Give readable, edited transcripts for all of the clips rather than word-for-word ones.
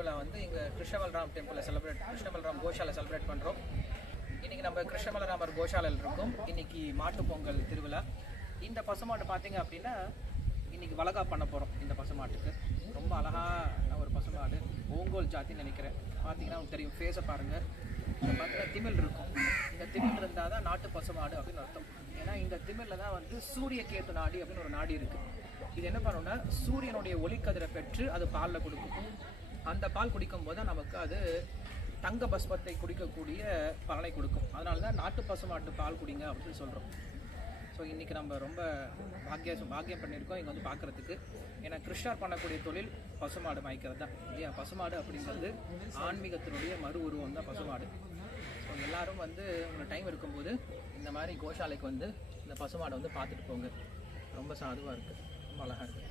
திருவிழா வந்து இங்கே கிருஷ்ணபலராம் டெம்பிளை கிருஷ்ணபலராம் கோஷாலை செலிப்ரேட் பண்ணுறோம். இன்றைக்கி நம்ம கிருஷ்ணபலராமர் கோஷாலையில் இருக்கோம். இன்றைக்கி மாட்டுப்பொங்கல் திருவிழா. இந்த பசுமாட்டு பார்த்தீங்க அப்படின்னா இன்றைக்கி வளகா பண்ண போகிறோம். இந்த பசுமாட்டுக்கு ரொம்ப அழகான ஒரு பசுமாடு, ஓங்கோல் ஜாத்தின்னு நினைக்கிறேன். பார்த்தீங்கன்னா தெரியும், ஃபேஸை பாருங்கள். இங்கே பார்த்தீங்கன்னா திமிழ் இருக்கும். இந்த திமிழ் இருந்தால் தான் நாட்டு பசுமாடு அப்படின்னு அர்த்தம். ஏன்னா இந்த திமிழில் தான் வந்து சூரிய கேத்து நாடி அப்படின்னு ஒரு நாடி இருக்குது. இது என்ன பண்ணணும்னா சூரியனுடைய ஒளிக்கதிரை பெற்று அது பாலில் கொடுக்கும். அந்த பால் குடிக்கும் போது தான் நமக்கு அது தங்க பஸ்பத்தை குடிக்கக்கூடிய பலனை கொடுக்கும். அதனால தான் நாட்டு பசுமாட்டு பால் குடிங்க அப்படின்னு சொல்கிறோம். ஸோ இன்றைக்கி நம்ம ரொம்ப பாக்கியம் பண்ணியிருக்கோம் இங்கே வந்து பார்க்குறதுக்கு. ஏன்னா கிருஷ்ணர் பண்ணக்கூடிய தொழில் பசுமாடு மாய்க்கிறது தான் இல்லையா. பசுமாடு அப்படிங்கிறது ஆன்மீகத்தினுடைய மறு உருவம் தான் பசுமாடு. ஸோ எல்லோரும் வந்து உங்களுக்கு டைம் இருக்கும்போது இந்த மாதிரி கோஷாலைக்கு வந்து இந்த பசுமாடை வந்து பார்த்துட்டு போங்க. ரொம்ப சாதுவாக இருக்குது, ரொம்ப அழகாக இருக்குது.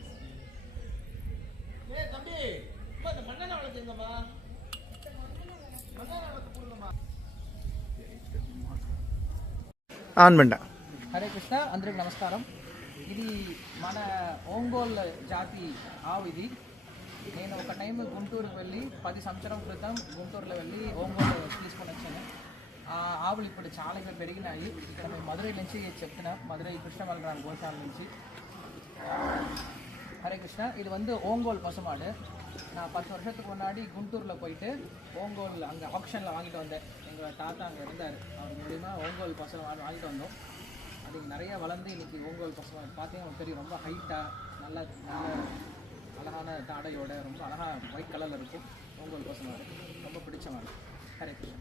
హరే కృష్ణ, అందరికి నమస్కారం. ఇది మన ఒంగోలు జాతి ఆవు. ఇది నేను ఒక టైం గుంటూరుకు వెళ్ళి 10 సంవత్సరం క్రితం గుంటూరులో వెళ్ళి ఒంగోలు తీసుకొని వచ్చాను. ఆ ఆవులు ఇప్పుడు చాలా ఇక్కడ పెరిగినాయి. ఇక్కడ మేము మధురై నుంచి చెప్తున్నాం, మధురై కృష్ణబలరాం గోశాల నుంచి. ஹரே கிருஷ்ணா. இது வந்து ஓங்கோல் பசுமாடு. நான் 10 வருஷத்துக்கு முன்னாடி குண்டூரில் போயிட்டு ஓங்கோல் அங்கே ஆப்ஷனில் வாங்கிட்டு வந்தேன். எங்கள் தாத்தா அங்கே இருந்தார், அவர் மூலிமா ஓங்கோல் பசுமாடு வாங்கிட்டு வந்தோம். அது நிறைய வளர்ந்து இன்றைக்கி ஓங்கோல் பசுமாடு பார்த்தீங்கன்னா தெரியும், ரொம்ப ஹைட்டாக நல்ல அழகான தாடையோட ரொம்ப அழகாக ஒயிட் கலரில் இருக்கும். ஓங்கோல் பசுமாடு ரொம்ப பிடிச்ச மாடு. ஹரே Krishna.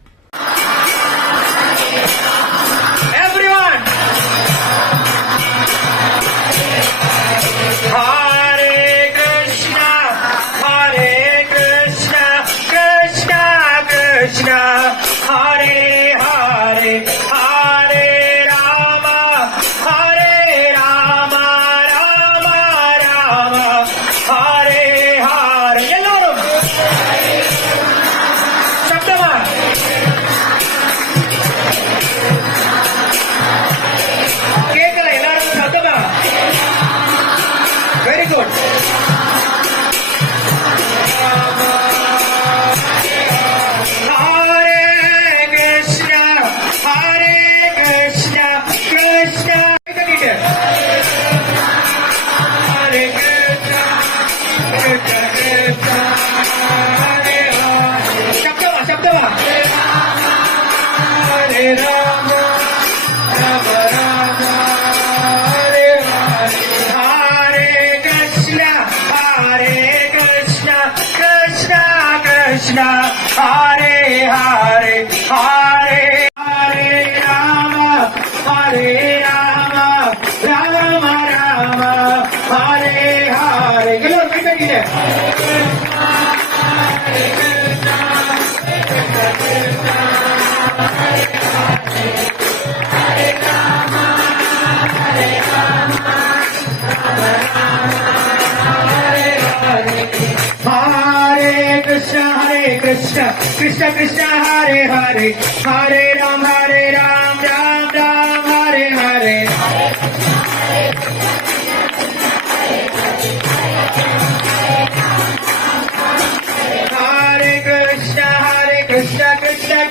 Krishna Hare Hare Hare Hare Rama Hare Rama Rama Rama Hare Hare. Hello, Krishna ji. Hare Krishna Hare Krishna Krishna Hare Hare Hare Rama Hare Rama Rama Rama Hare Hare. Krishna Krishna Krishna Hare Hare Hare Ram Ram Ram Hare Hare. Hare Krishna Krishna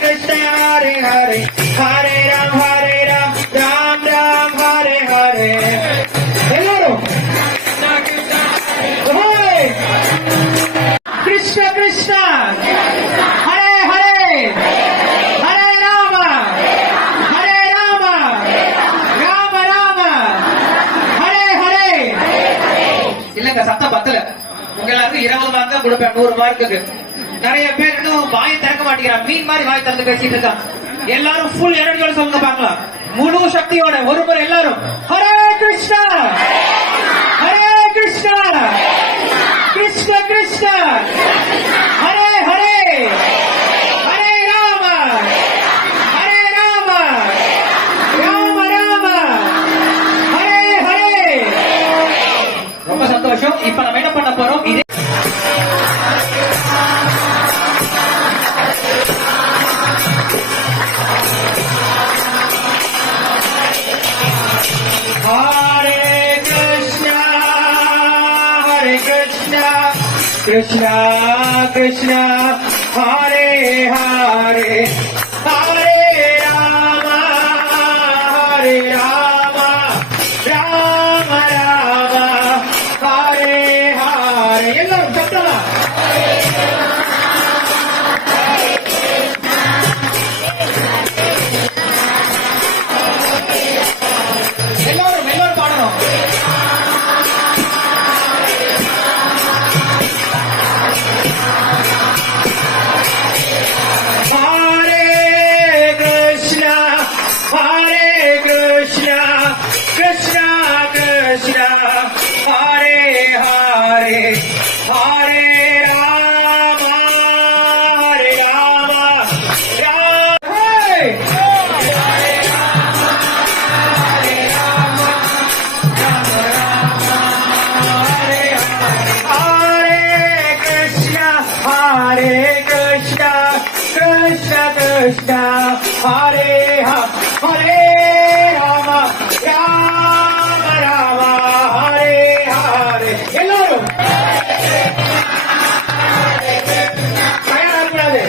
Krishna Hare Hare Hare Ram Ram Ram Hare Hare. Hello. Krishna Krishna Hare Hare Hare Rama Hare Rama Rama Rama Hare Hare. இல்லங்க, சத்தம் பத்தல. உங்க எல்லாருக்கும் 20 மார்க் தான் கொடுப்பேன் 100 மார்க்குக்கு. நிறைய பேர் இன்னும் வாய் திறக்க மாட்டேங்கிறாங்க, மீன் மாதிரி வாய் திறந்து பேசிட்டு இருக்காங்க. எல்லாரும் ஃபுல் எனர்ஜியோட சொல்லுங்க பார்க்கலாம், முழு சக்தியோட. ஒரு முறை எல்லாரும் ஹரே கிருஷ்ணா ஹரே கிருஷ்ணா கிருஷ்ண கிருஷ்ண ஹரே ஹரே ஹரே ராம ஹரே ராம ராம ராம ஹரே ஹரே. ரொம்ப சந்தோஷம். இப்ப நம்ம என்ன பண்ண போறோம், இதே Hare Krishna Krishna Krishna Hare Hare Hare Rama Hare Rama Rama Rama Hare Hare எல்லாரும் சத்தமா எல்லாரும் எல்லாரும் பாடணும் Krishna Krishna Hare Hare Hare Rama Hare Rama Rama Hare Krishna Krishna Krishna Hare Hare Rama Rama Rama Hare Hare எல்லாரும் தயாராகக்கூடாது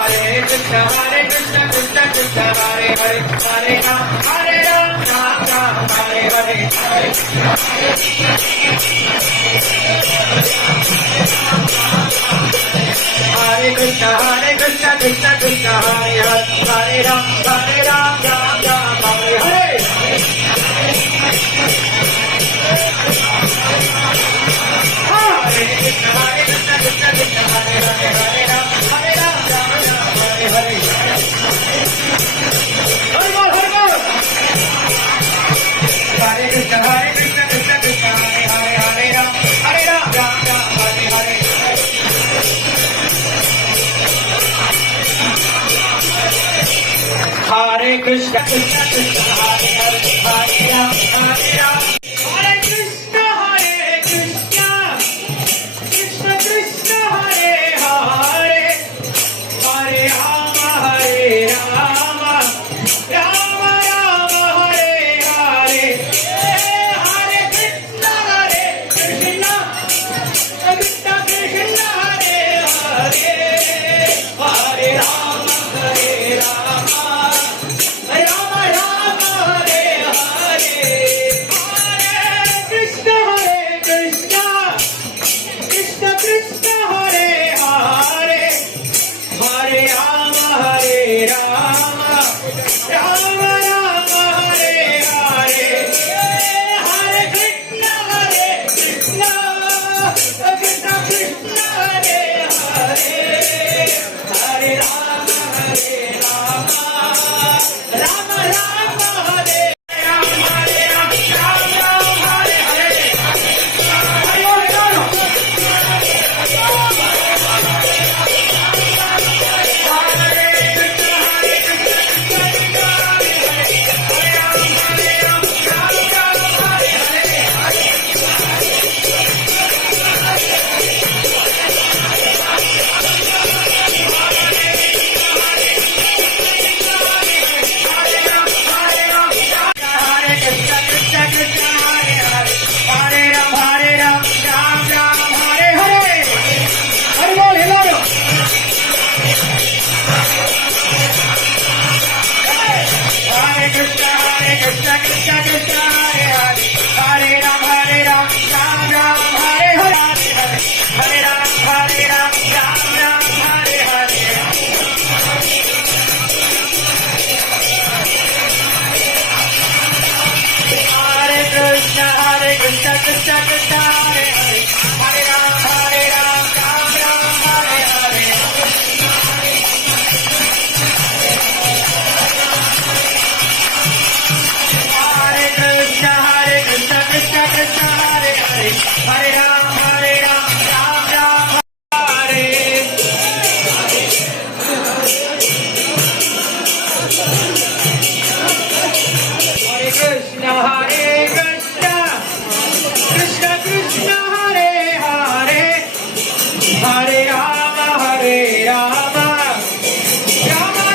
Hare Krishna Krishna Krishna Hare Hare Hare Ram Ram Hare Hare Hare Krishna Krishna Krishna Hare Hare Hare Ram Ram Hare Hare Hare Krishna Krishna Krishna Hare Hare Hare Ram Hare Hare Hare Krishna Krishna Krishna Hare Hare Hare Ram Ram Hare Hare Hare Krishna Krishna Krishna Hare Hare Hare Ram Hare Krishna Krishna Krishna Hare Hare Hare Rama Hare Rama Rama Rama Hare Hare Hare Krishna Krishna Krishna Krishna Hare Hare Hare Rama Hare Rama Rama Rama Hare Hare Hare Krishna Krishna Krishna Krishna Hare Hare Hare Rama Hare Rama Rama Rama Hare Hare Hare Krishna Krishna Krishna Krishna Hare Hare Hare Rama Hare Rama Rama Rama Hare Rama Hare Rama Rama Hare Hare Hare Rama, Rama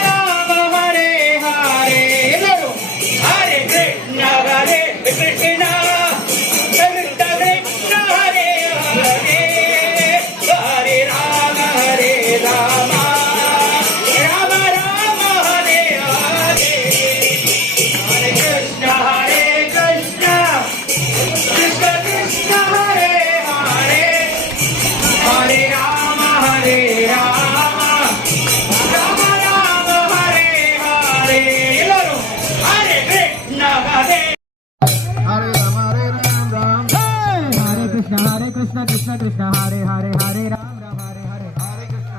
Krishna हरे हरे हरे राम राम हरे हरे हरे कृष्ण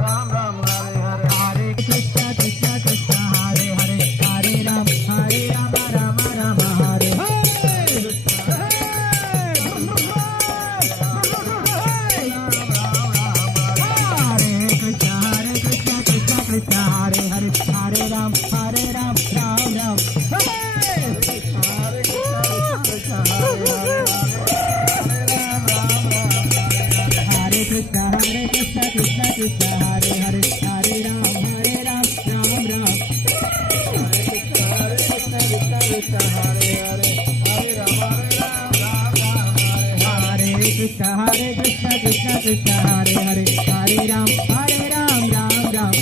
राम राम हरे हरे हरे कृष्ण कृष्ण कृष्ण हरे हरे हरे राम राम राम हरे हरे कृष्ण हरे हरे हरे राम राम राम हरे कृष्ण कृष्ण कृष्ण हरे हरे हरे राम राम राम हरे कृष्ण कृष्ण कृष्ण हरे हरे हरे राम राम राम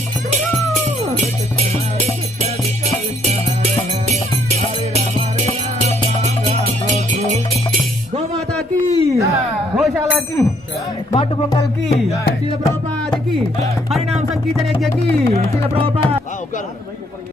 गौ माता की गौशाला की माटू पोंगल की शिल प्रभुपाद की हरिनाम संकीर्तन यज्ञ की शिल प्रभुपाद